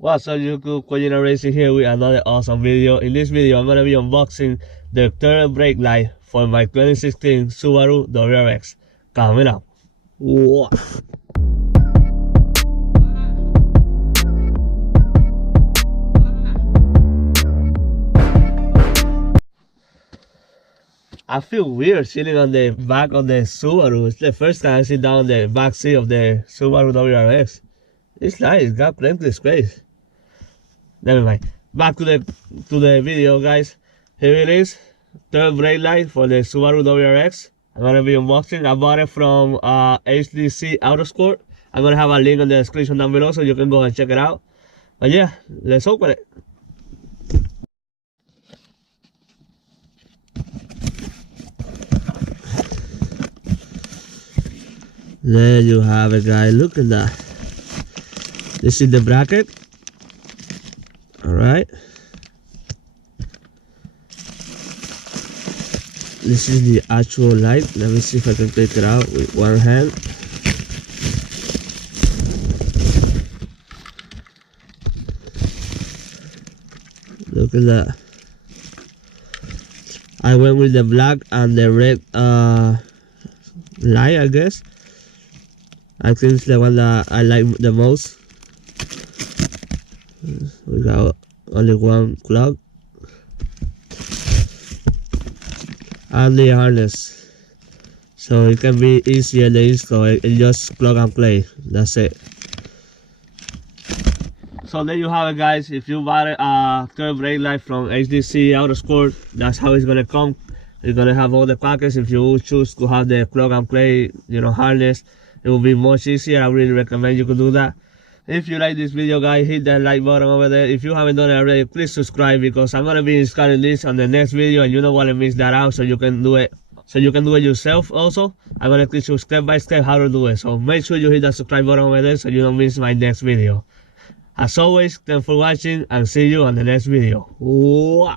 What's up YouTube, Quadrina Racing here with another awesome video. In this video I'm going to be unboxing the third brake light for my 2016 Subaru WRX. Coming up. Whoa. I feel weird sitting on the back of the Subaru. It's the first time I sit down on the back seat of the Subaru WRX. It's nice, it's got plenty of space. Never mind. Back to the video, guys. Here it is, third brake light for the Subaru WRX. I'm gonna be unboxing. I bought it from HDC Autosport. I'm gonna have a link in the description down below so you can go and check it out. But yeah, let's open it. There you have it, guys. Look at that. This is the bracket. Alright. This is the actual light. Let me see if I can take it out with one hand. Look at that. I went with the black and the red light, I guess. I think it's the one that I like the most. We got only one plug and the harness, so it can be easier to install. It just plug and play. That's it. So there you have it, guys. If you bought a third brake light from HDC Autosport, that's how it's gonna come. You're gonna have all the packets. If you choose to have the plug and play, harness, it will be much easier. I really recommend you can do that. If you like this video, guys, hit that like button over there. If you haven't done it already, please subscribe, because I'm gonna be installing this on the next video and you don't want to miss that out, so you can do it yourself. Also, I'm gonna teach you step by step how to do it, so make sure you hit that subscribe button over there so you don't miss my next video. As always, thanks for watching and see you on the next video. Whoa.